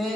में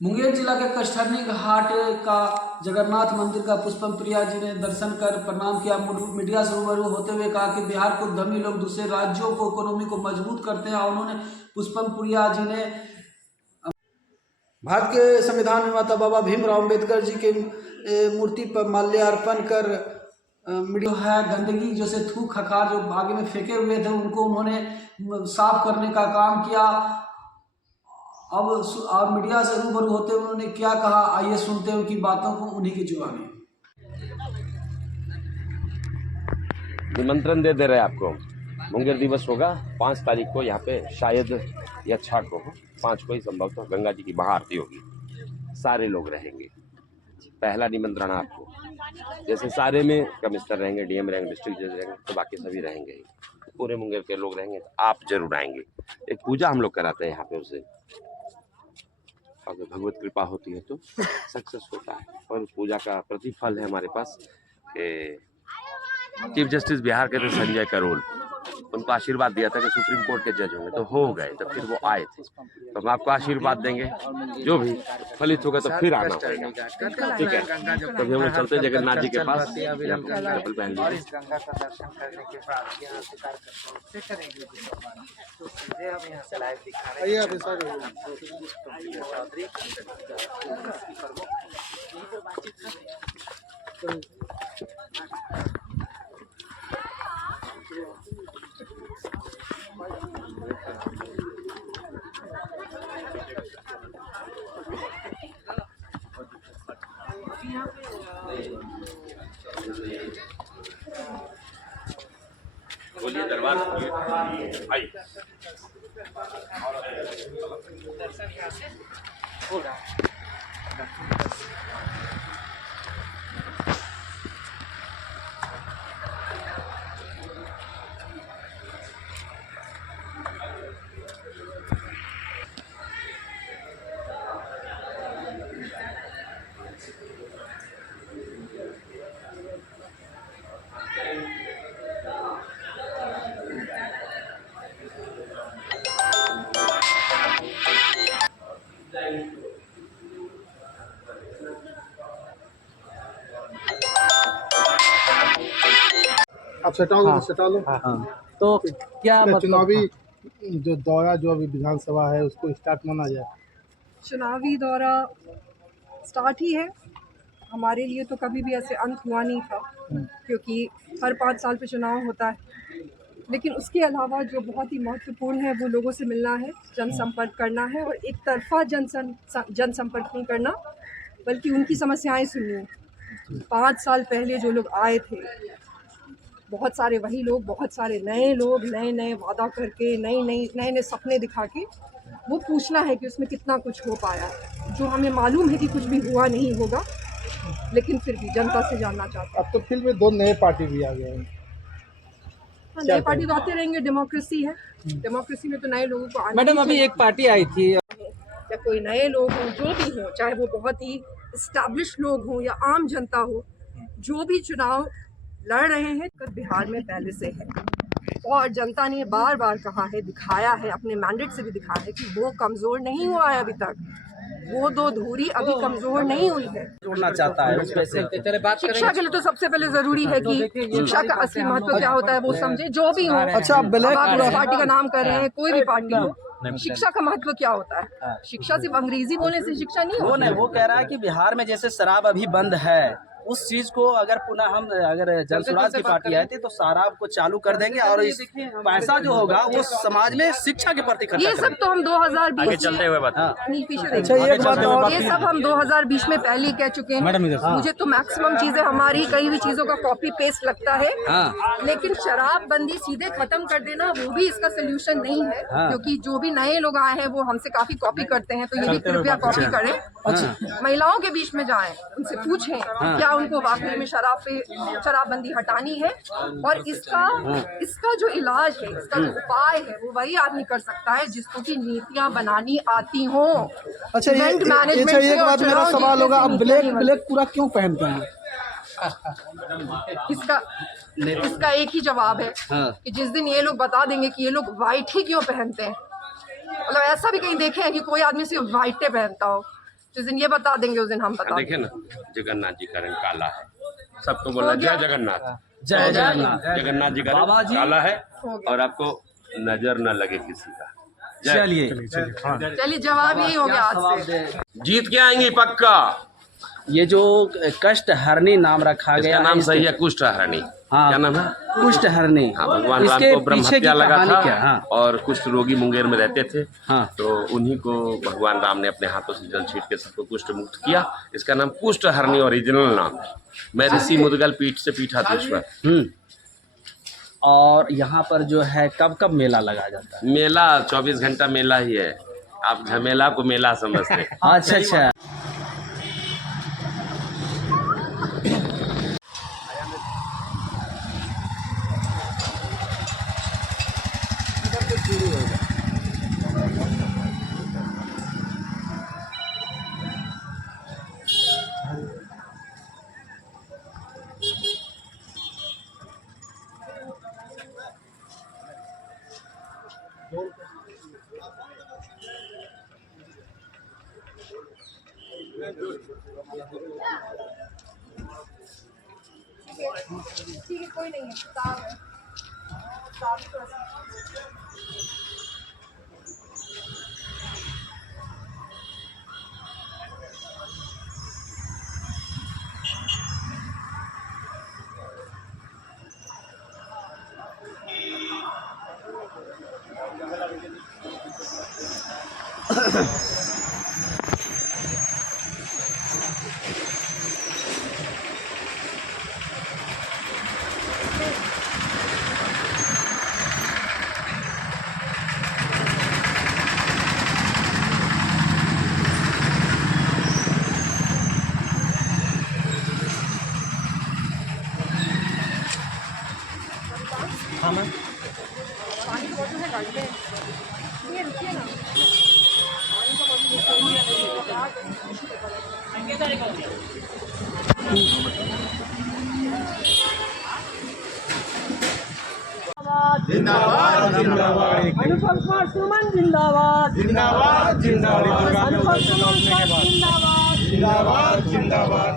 मुंगेर जिला के कष्टहरनी घाट का जगन्नाथ मंदिर का पुष्पम प्रिया जी ने दर्शन कर प्रणाम किया। मीडिया से रूबरू होते हुए कहा कि बिहार को उद्यमी लोग दूसरे राज्यों को इकोनॉमी को मजबूत करते हैं। उन्होंने पुष्पम प्रिया जी ने भारत के संविधान निर्माता बाबा भीमराव अम्बेडकर जी के मूर्ति पर माल्यार्पण कर मीडिया है गंदगी जैसे थूक खखार जो आगे में फेंके हुए थे उनको उन्होंने साफ करने का काम किया। अब मीडिया से रूबरू होते हुए उन्होंने क्या कहा, आइए सुनते हैं उनकी बातों को, उन्हीं की जुबानी। निमंत्रण दे रहे हैं आपको। मुंगेर दिवस होगा 5 तारीख को, यहाँ पे शायद या 6 को हो, 5 को ही संभवतः गंगा जी की महाआरती होगी। सारे लोग रहेंगे, पहला निमंत्रण आपको। जैसे सारे में कमिश्नर रहेंगे, डीएम रहेंगे, डिस्ट्रिक्ट जज रहेंगे, तो बाकी सभी रहेंगे ही। पूरे मुंगेर के लोग रहेंगे, तो आप जरूर आएंगे। एक पूजा हम लोग कराते हैं यहाँ पे, उसे अगर भगवत कृपा होती है तो सक्सेस होता है। और उस पूजा का प्रतिफल है हमारे पास कि चीफ जस्टिस बिहार के थे संजय करोल, उनको आशीर्वाद दिया था कि सुप्रीम कोर्ट के जज होंगे, तो हो गए। तो फिर वो आए थे, तो हम आपको आशीर्वाद देंगे, जो भी फलित होगा तो फिर आना पड़ेगा, ठीक है। तो हम लोग चलते जगन्नाथ जी के पास, बोलिए दरबार भाई। आप सटा लो। हाँ। तो क्या मतलब चुनावी जो दौरा जो अभी विधानसभा है उसको स्टार्ट माना जाए? चुनावी दौरा स्टार्ट ही है। हमारे लिए तो कभी भी ऐसे अंत हुआ नहीं था, क्योंकि हर 5 साल पे चुनाव होता है। लेकिन उसके अलावा जो बहुत ही महत्वपूर्ण है वो लोगों से मिलना है, जनसंपर्क करना है, और एक तरफा जनसंपर्क नहीं करना, बल्कि उनकी समस्याएं सुननी है। 5 साल पहले जो लोग आए थे, बहुत सारे वही लोग, बहुत सारे नए लोग, नए वादा करके, नए सपने दिखा के, वो पूछना है कि उसमें कितना कुछ हो पाया, जो हमें मालूम है कि कुछ भी हुआ नहीं होगा, लेकिन फिर भी जनता से जानना चाहता है। अब तो फिर में 2 नए पार्टी भी आ गए हैं। नए पार्टी तो आते रहेंगे, डेमोक्रेसी है। डेमोक्रेसी में तो नए लोगों को आना। मैडम अभी एक पार्टी आई थी, या कोई नए लोग हों, जो भी हों, चाहे वो बहुत ही एस्टैब्लिश लोग हों या आम जनता हो, जो भी चुनाव लड़ रहे हैं, बिहार में पहले से है। और जनता ने बार बार कहा है, दिखाया है, अपने मैंडेट से भी दिखाया है कि वो कमज़ोर नहीं हुआ है अभी तक। वो 2 धुरी अभी कमज़ोर नहीं हुई है। जोड़ना चाहता है उसमें से। शिक्षा के लिए तो सबसे पहले ज़रूरी है कि शिक्षा का असली महत्व क्या होता है वो समझे, जो भी हो। अच्छा, आप इस पार्टी का नाम कर रहे हैं, कोई भी पार्टी हो, शिक्षा का महत्व क्या होता है? शिक्षा सिर्फ अंग्रेजी बोलने से शिक्षा नहीं वो होती। नहीं, वो कह रहा है कि बिहार में जैसे शराब अभी बंद है, उस चीज को अगर पुनः हम, अगर जनसुराज की पार्टी आती है तो शराब को चालू कर देंगे, और इस पैसा जो होगा वो समाज में शिक्षा के प्रति खर्च ये सब तो हम 2020 चलते हुए बात। ये सब हम 2020 में पहले ही कह चुके हैं। मुझे तो मैक्सिमम चीजें हमारी कई भी चीजों का कॉपी पेस्ट लगता है, लेकिन शराबबंदी सीधे खत्म कर देना वो भी इसका सोल्यूशन नहीं है, क्योंकि जो भी नए लोग आए हैं वो हमसे काफी कॉपी करते हैं, तो ये भी कृपया कॉपी करें। महिलाओं के बीच में जाएं, उनसे पूछें क्या उनको वाकई में शराबबंदी हटानी है, और इसका जो इलाज है, इसका जो उपाय है, वो वही आदमी कर सकता है जिसको की नीतियां बनानी आती हो। अच्छा, एक बात मेरा सवाल होगा, आप ब्लैक पूरा क्यों पहनते हैं? इसका एक ही जवाब है कि जिस दिन ये लोग बता देंगे कि ये लोग व्हाइट ही क्यों पहनते हैं, मतलब ऐसा भी कहीं देखे हैं कि कोई आदमी सिर्फ व्हाइटे पहनता हो? जिस दिन ये बता देंगे उस दिन हम बता देखे ना, जगन्नाथ जी का रंग काला है, सबको बोलना जय जगन्नाथ, जय जगन्नाथ। जगन्नाथ जी का रंग काला है और आपको नजर न लगे किसी का। चलिए चलिए, जवाब यही हो गया आज से। जीत के आएंगी पक्का। ये जो कष्ट हरणी नाम रखा इसका गया नाम है, सही है कुष्ठ हरणी। हाँ, क्या नाम है? कुष्ठ हरणी। हाँ, भगवान राम इसके को ब्रह्म पीछे की हत्या लगा कहानी था क्या? हाँ। और कुष्ठ रोगी मुंगेर में रहते थे। हाँ। तो उन्हीं को भगवान राम ने अपने हाथों से जल छीट के सबको कुष्ठ मुक्त किया। इसका नाम कुष्ठ हरणी ओरिजिनल नाम है। मैं ऋषि मुदगल पीठ से पीठाधीश्वर। और यहाँ पर जो है कब कब मेला लगा जाता है? मेला 24 घंटा मेला ही है। आप झमेला को मेला समझते हैं। अच्छा अच्छा। ठीक है, कोई नहीं है, किताब है। किताब तो ऐसा- पानी का बोतल है, गाड़ी में। ये रुकिए ना। पानी का जिंदाबाद जिंदाबाद अनुपम कुमार सुमन जिंदाबाद। जिंदाबाद जिंदाबाद अनुपम सुमन जिंदाबाद। जिंदाबाद जिंदाबाद।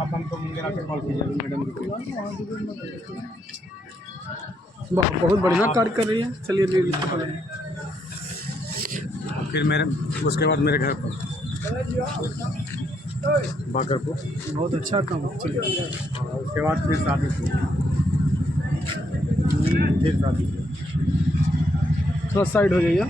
आप हमको मुंगेर आके कॉल कीजिए मैडम। बहुत बढ़िया कार्य कर रही है। चलिए फिर मेरे उसके बाद मेरे घर पर बाकरपुर बहुत अच्छा काम। चलिए उसके बाद फिर शादी, फिर शादी। थोड़ा साइड हो जाइए।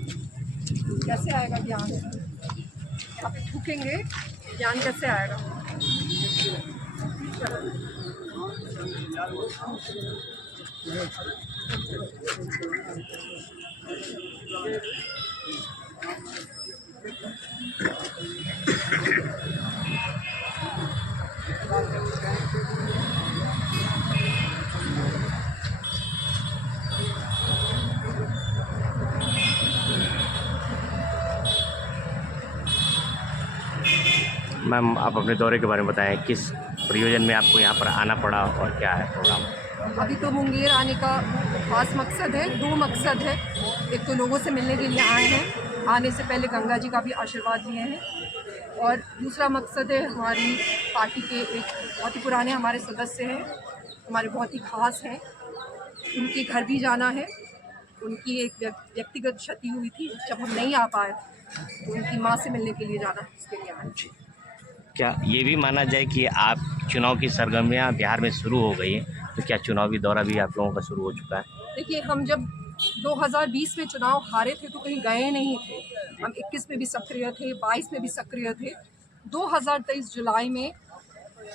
कैसे आएगा ज्ञान? आप थूकेंगे, ज्ञान कैसे आएगा? मैम, आप अपने दौरे के बारे में बताएं, किस प्रयोजन में आपको यहाँ पर आना पड़ा और क्या है प्रोग्राम? अभी तो मुंगेर आने का खास मकसद है, दो मकसद है। एक तो लोगों से मिलने के लिए आए हैं, आने से पहले गंगा जी का भी आशीर्वाद लिए हैं, और दूसरा मकसद है हमारी पार्टी के एक बहुत ही पुराने हमारे सदस्य हैं, हमारे बहुत ही खास हैं, उनके घर भी जाना है। उनकी एक व्यक्तिगत क्षति हुई थी, जब हम नहीं आ पाए तो उनकी माँ से मिलने के लिए जाना है, इसके लिए आए। क्या ये भी माना जाए कि आप चुनाव की सरगर्मियाँ बिहार में शुरू हो गई हैं, तो क्या चुनावी दौरा भी आप लोगों का शुरू हो चुका है? देखिए, हम जब 2020 में चुनाव हारे थे तो कहीं गए नहीं थे, हम 21 में भी सक्रिय थे, 22 में भी सक्रिय थे। 2023 जुलाई में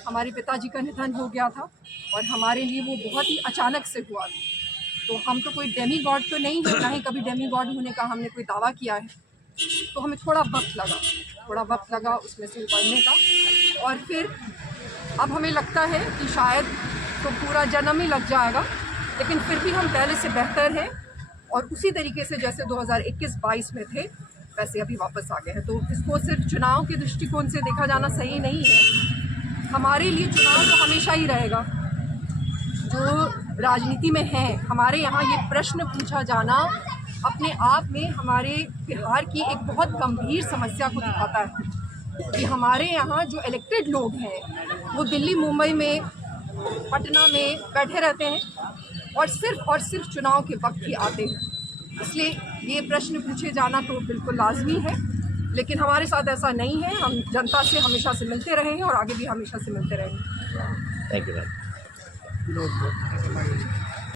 हमारे पिताजी का निधन हो गया था और हमारे लिए वो बहुत ही अचानक से हुआ। तो हम तो कोई डेमी गॉड तो नहीं है, ना ही कभी डेमी गॉड होने का हमने कोई दावा किया है। तो हमें थोड़ा वक्त लगा उसमें से उबरने का। और फिर अब हमें लगता है कि शायद तो पूरा जन्म ही लग जाएगा, लेकिन फिर भी हम पहले से बेहतर हैं और उसी तरीके से जैसे 2021-22 में थे वैसे अभी वापस आ गए हैं। तो इसको सिर्फ चुनाव के दृष्टिकोण से देखा जाना सही नहीं है। हमारे लिए चुनाव तो हमेशा ही रहेगा। जो राजनीति में है, हमारे यहाँ ये प्रश्न पूछा जाना अपने आप में हमारे बिहार की एक बहुत गंभीर समस्या को दिखाता है कि हमारे यहाँ जो इलेक्टेड लोग हैं वो दिल्ली, मुंबई में, पटना में बैठे रहते हैं और सिर्फ चुनाव के वक्त ही आते हैं। इसलिए ये प्रश्न पूछे जाना तो बिल्कुल लाजमी है, लेकिन हमारे साथ ऐसा नहीं है। हम जनता से हमेशा से मिलते रहे हैं और आगे भी हमेशा से मिलते रहेंगे। Thank you ma'am.